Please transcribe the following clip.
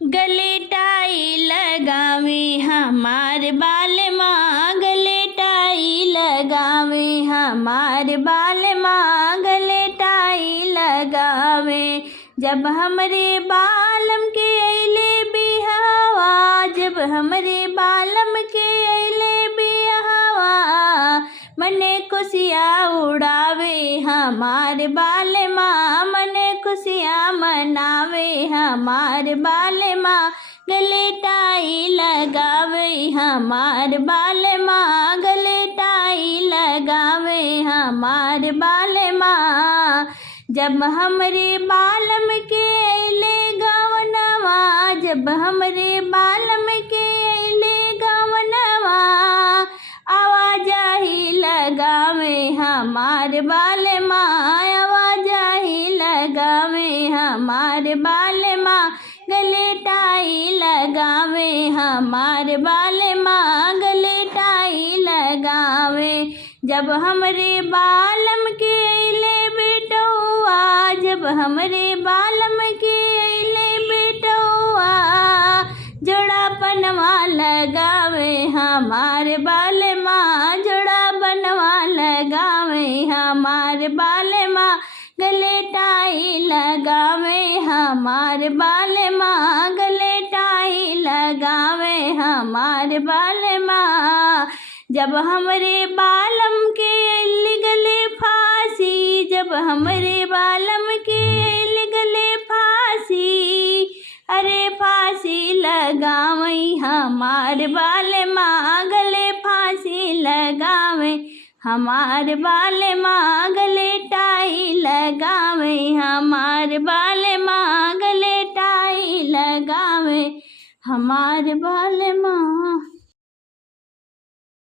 गले टाई लगावे हमार बाल माँ, गले टाई लगावे हमार बाल माँ, गले टाई लगावे। जब हमरे बालम के अइले बिहवा, जब हमरे बालम के अइले बिहवा, मने खुशियाँ उड़ावे हमार बाल माँ, मने खुशियाँ मनावे हमार बाल माँ, गले टाई लगावे हमार बाल माँ, गले टाई लगावे हमार बाल माँ। जब हमरे बालम के अइले गवनवा, जब हमरे बालम के अइले गवनवा, आवाजाही लगावे हमार बाल माँ, आवाजाही लगावे हमार बाल माँ, गले टाई लगावे हमार बाल माँ, गले टाई लगावे। जब हमरे बालम के अइले बेटौआ, जब हमरे बालम के अइले बेटौआ, जोड़ा बनवा लगावे हमार बाल माँ, जोड़ा बनवा लगावे हमार बाल माँ, गले टाई लगावे हमार बाल माँ, गले टाई लगावे हमार बाल माँ। जब हमरे बालम के अइले गले फांसी, जब हमरे बालम के अइले गले फांसी, अरे फांसी लगावई हमार बाल माँ, गले फांसी लगावे हमार बाल माँ, गले टाई लगावे हमार बाल माँ, गले टाई लगावे हमार बाल माँ।